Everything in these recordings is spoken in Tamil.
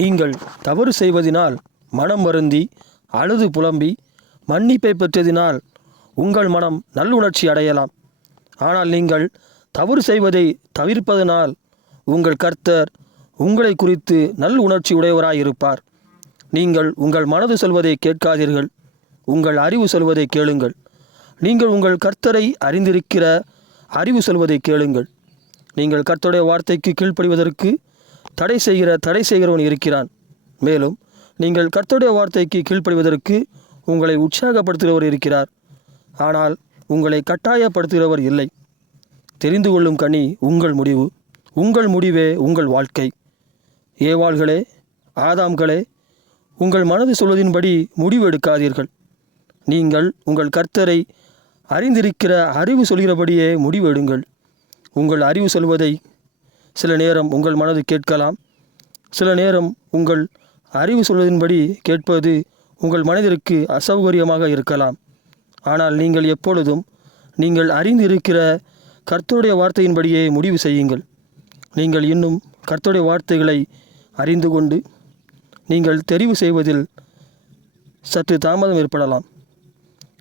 நீங்கள் தவறு செய்வதினால் மனம் வருந்தி அழுது புலம்பி மன்னிப்பை பெற்றதினால் உங்கள் மனம் நல்லுணர்ச்சி அடையலாம். ஆனால் நீங்கள் தவறு செய்வதை தவிர்ப்பதனால் உங்கள் கர்த்தர் உங்களை குறித்து நல் உணர்ச்சி உடையவராயிருப்பார். நீங்கள் உங்கள் மனது சொல்வதை கேட்காதீர்கள் உங்கள் அறிவு சொல்வதை கேளுங்கள். நீங்கள் உங்கள் கர்த்தரை அறிந்திருக்கிற அறிவு சொல்வதை கேளுங்கள். நீங்கள் கர்த்தருடைய வார்த்தைக்கு கீழ்ப்படிவதற்கு தடை செய்கிற தடை செய்கிறவன் இருக்கிறான். மேலும் நீங்கள் கர்த்தருடைய வார்த்தைக்கு கீழ்ப்படிவதற்கு உங்களை உற்சாகப்படுத்துகிறவர் இருக்கிறார். ஆனால் உங்களை கட்டாயப்படுத்துகிறவர் இல்லை. தெரிந்து கொள்ளும் கனி உங்கள் முடிவு. உங்கள் முடிவே உங்கள் வாழ்க்கை. ஏவாள்களே ஆதாம்களே உங்கள் மனது சொல்வதின்படி முடிவு எடுக்காதீர்கள். நீங்கள் உங்கள் கர்த்தரை அறிந்திருக்கிற அறிவு சொல்கிறபடியே முடிவு எடுங்கள். உங்கள் அறிவு சொல்வதை சில நேரம் உங்கள் மனது கேட்கலாம். சில நேரம் உங்கள் அறிவு சொல்வதின்படி கேட்பது உங்கள் மனதிற்கு அசௌகரியமாக இருக்கலாம். ஆனால் நீங்கள் எப்பொழுதும் நீங்கள் அறிந்திருக்கிற கர்த்தருடைய வார்த்தையின்படியே முடிவு செய்யுங்கள். நீங்கள் இன்னும் கர்த்தருடைய வார்த்தைகளை அறிந்து கொண்டு நீங்கள் தெரிவு செய்வதில் சற்று தாமதம் ஏற்படலாம்.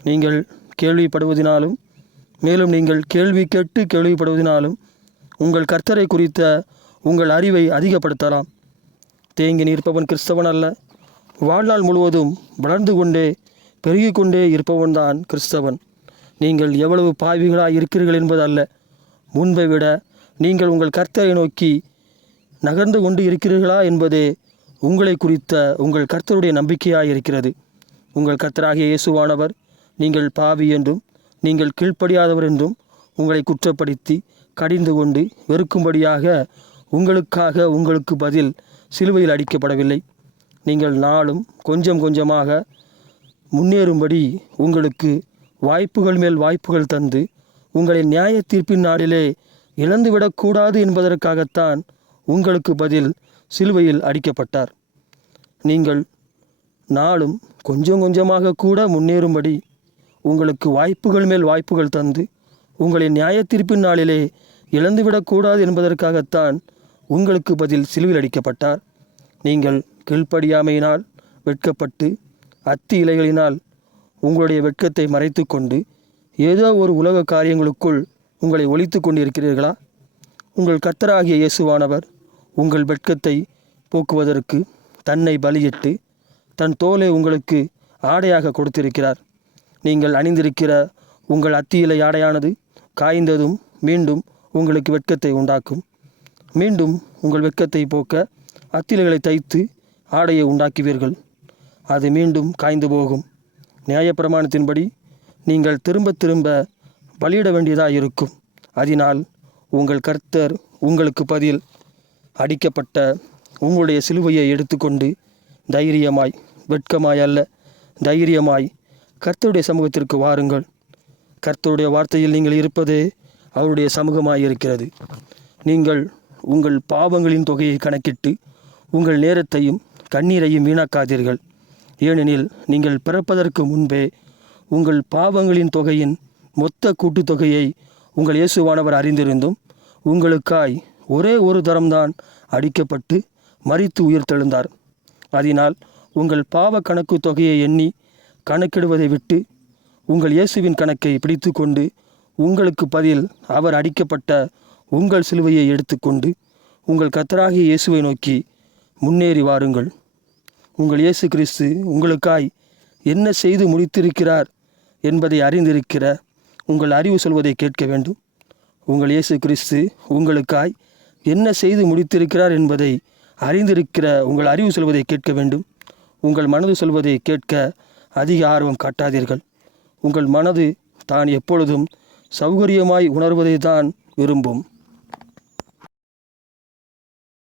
நீங்கள் கேள்விப்படுவதினாலும் மேலும் நீங்கள் கேள்வி கேட்டு கேள்விப்படுவதினாலும் உங்கள் கர்த்தரை குறித்த உங்கள் அறிவை அதிகப்படுத்தலாம். தேங்கி நிற்பவன் கிறிஸ்தவன் அல்ல. வாழ்நாள் முழுவதும் வளர்ந்து கொண்டே பெருகி கொண்டே இருப்பவன்தான் கிறிஸ்தவன். நீங்கள் எவ்வளவு பாவிகளாக இருக்கிறீர்கள் என்பது அல்ல முன்பை விட நீங்கள் உங்கள் கர்த்தரை நோக்கி நகர்ந்து கொண்டு இருக்கிறீர்களா என்பதே உங்களை குறித்த உங்கள் கர்த்தருடைய நம்பிக்கையாக இருக்கிறது. உங்கள் கர்த்தராகிய இயேசுவானவர் நீங்கள் பாவி என்றும் நீங்கள் கீழ்ப்படியாதவர் என்றும் உங்களை குற்றப்படுத்தி கடிந்து கொண்டு வெறுக்கும்படியாக உங்களுக்காக உங்களுக்கு பதில் சிலுவையில் அடிக்கப்படவில்லை. நீங்கள் நாளும் கொஞ்சம் கொஞ்சமாக முன்னேறும்படி உங்களுக்கு வாய்ப்புகள் மேல் வாய்ப்புகள் தந்து உங்களை நியாய தீர்ப்பின் நாளிலே இழந்துவிடக்கூடாது என்பதற்காகத்தான் உங்களுக்கு பதில் சிலுவையில் அடிக்கப்பட்டார். நீங்கள் நாளும் கொஞ்சம் கொஞ்சமாக கூட முன்னேறும்படி உங்களுக்கு வாய்ப்புகள் மேல் வாய்ப்புகள் தந்து உங்களை நியாய தீர்ப்பின் நாளிலே இழந்துவிடக்கூடாது என்பதற்காகத்தான் உங்களுக்கு பதில் சிலுவில் அடிக்கப்பட்டார். நீங்கள் கீழ்ப்படியாமையினால் வெட்கப்பட்டு அத்தி இலைகளினால் உங்களுடைய வெட்கத்தை மறைத்து கொண்டு ஏதோ ஒரு உலக காரியங்களுக்குள் உங்களை ஒழித்து கொண்டிருக்கிறீர்களா? உங்கள் கர்த்தராகிய இயேசுவானவர் உங்கள் வெட்கத்தை போக்குவதற்கு தன்னை பலியிட்டு தன் தோலை உங்களுக்கு ஆடையாக கொடுத்திருக்கிறார். நீங்கள் அணிந்திருக்கிற உங்கள் அத்தி இலை ஆடையானது காய்ந்ததும் மீண்டும் உங்களுக்கு வெட்கத்தை உண்டாக்கும். மீண்டும் உங்கள் வெட்கத்தை போக்க அத்திலைகளை தைத்து ஆடையை உண்டாக்குவீர்கள். அது மீண்டும் காய்ந்து போகும். நியாயப்பிரமாணத்தின்படி நீங்கள் திரும்ப திரும்ப பலியிட வேண்டியதாக இருக்கும் அதனால் உங்கள் கர்த்தர் உங்களுக்கு பதில் அடிக்கப்பட்ட உங்களுடைய சிலுவையை எடுத்துக்கொண்டு தைரியமாய் வெட்கமாய் அல்ல தைரியமாய் கர்த்தருடைய சமூகத்திற்கு வாருங்கள். கர்த்தருடைய வார்த்தையில் நீங்கள் இருப்பதே அவருடைய சமூகமாக இருக்கிறது நீங்கள் உங்கள் பாவங்களின் தொகையை கணக்கிட்டு உங்கள் நேரத்தையும் கண்ணீரையும் வீணாக்காதீர்கள். ஏனெனில் நீங்கள் பிறப்பதற்கு முன்பே உங்கள் பாவங்களின் தொகையின் மொத்த கூட்டுத்தொகையை உங்கள் இயேசுவானவர் அறிந்திருந்தும் உங்களுக்காய் ஒரே ஒரு தரம்தான் அடிக்கப்பட்டு மறித்து உயிர்த்தெழுந்தார். அதனால் உங்கள் பாவ கணக்கு தொகையை எண்ணி கணக்கிடுவதை விட்டு உங்கள் இயேசுவின் கணக்கை பிடித்து கொண்டு உங்களுக்கு பதில் அவர் அடிக்கப்பட்ட உங்கள் சிலுவையை எடுத்துக்கொண்டு உங்கள் கத்தராகிய இயேசுவை நோக்கி முன்னேறி வாருங்கள். உங்கள் இயேசு கிறிஸ்து உங்களுக்காய் என்ன செய்து முடித்திருக்கிறார் என்பதை அறிந்திருக்கிற உங்கள் அறிவு சொல்வதை கேட்க வேண்டும். உங்கள் இயேசு கிறிஸ்து உங்களுக்காய் என்ன செய்து முடித்திருக்கிறார் என்பதை அறிந்திருக்கிற உங்கள் அறிவு சொல்வதை கேட்க வேண்டும். உங்கள் மனது சொல்வதை கேட்க அதிக ஆர்வம் காட்டாதீர்கள். உங்கள் மனது தான் எப்பொழுதும் சௌகரியமாய் உணர்வதை தான் விரும்பும்.